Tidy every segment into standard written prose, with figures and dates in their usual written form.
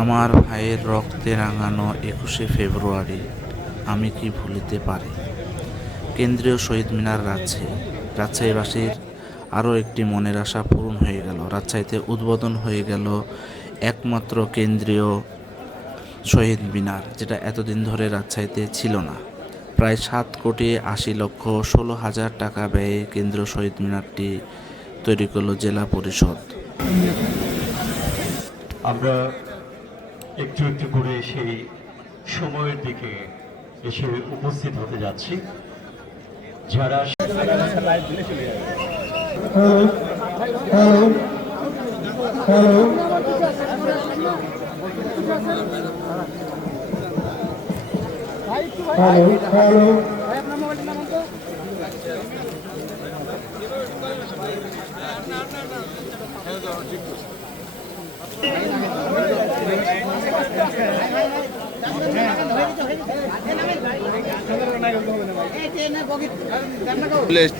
আমার ভাইয়ের রক্তে রাঙানো ২১শে ফেব্রুয়ারি আমি কি ভুলিতে পারি। কেন্দ্রীয় শহীদ মিনার রাজশাহীবাসীর আরও একটি মনের আশা পূরণ হয়ে গেল। রাজশাহীতে উদ্বোধন হয়ে গেল একমাত্র কেন্দ্রীয় শহীদ মিনার, যেটা এতদিন ধরে রাজশাহীতে ছিল না। প্রায় ৭,৮০,১৬,০০০ টাকা ব্যয়ে কেন্দ্রীয় শহীদ মিনারটি তৈরি করল জেলা পরিষদ। আমরা একটু একটু করে সেই সময়ের দিকে এসে উপস্থিত হতে যাচ্ছি। যারা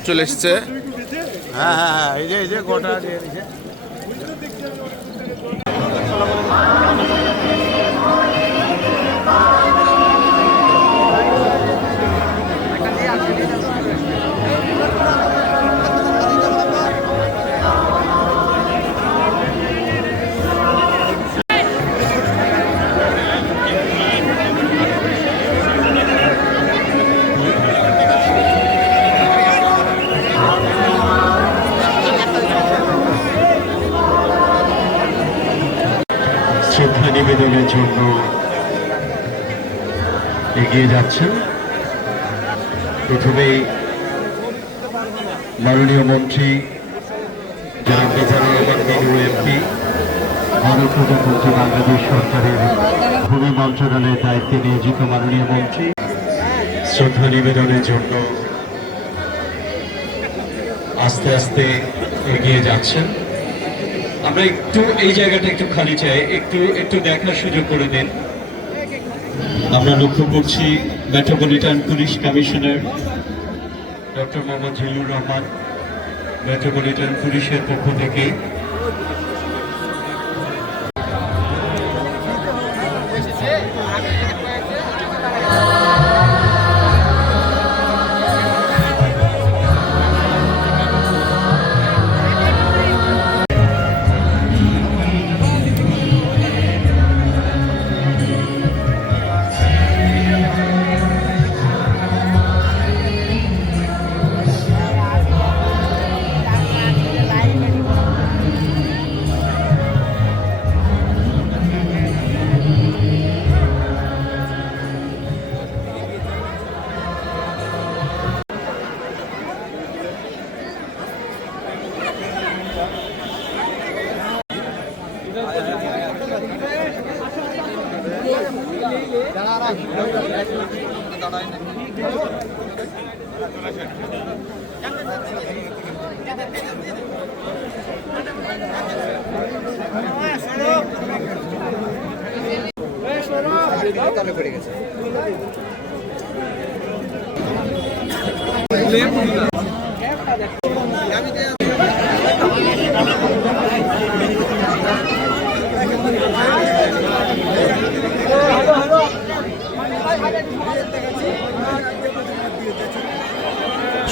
চলে এসছে। হ্যাঁ, এই যে গোটা শ্রদ্ধা নিবেদনের জন্য এগিয়ে যাচ্ছেন। প্রথমেই মাননীয় মন্ত্রী জনাব মিজানুর রহমান মিনু এমপি, ভারত প্রধানমন্ত্রী, বাংলাদেশ সরকারের ভূমি মন্ত্রণালয়ের দায়িত্বে নিয়োজিত মাননীয় মন্ত্রী শ্রদ্ধা নিবেদনের জন্য আস্তে আস্তে এগিয়ে যাচ্ছেন। আমরা একটু এই জায়গাটা একটু খালি চাই, একটু দেখার সুযোগ করে দেন। আমরা লক্ষ্য করছি metropolitan police commissioner doctor Mohammad Zillur Rahman metropolitan পুলিশের পক্ষ থেকে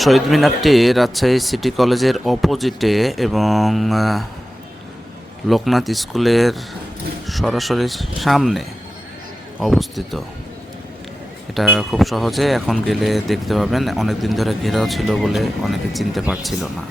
শহীদ মিনারটি রাজশাহী সিটি কলেজের অপোজিটে এবং লোকনাথ স্কুলের সরাসরি সামনে অবস্থিত। এটা খুব সহজে এখন গেলে দেখতে পাবেন। অনেক দিন ধরে ঘেরাও ছিল বলে অনেকে চিনতে পারছিল না।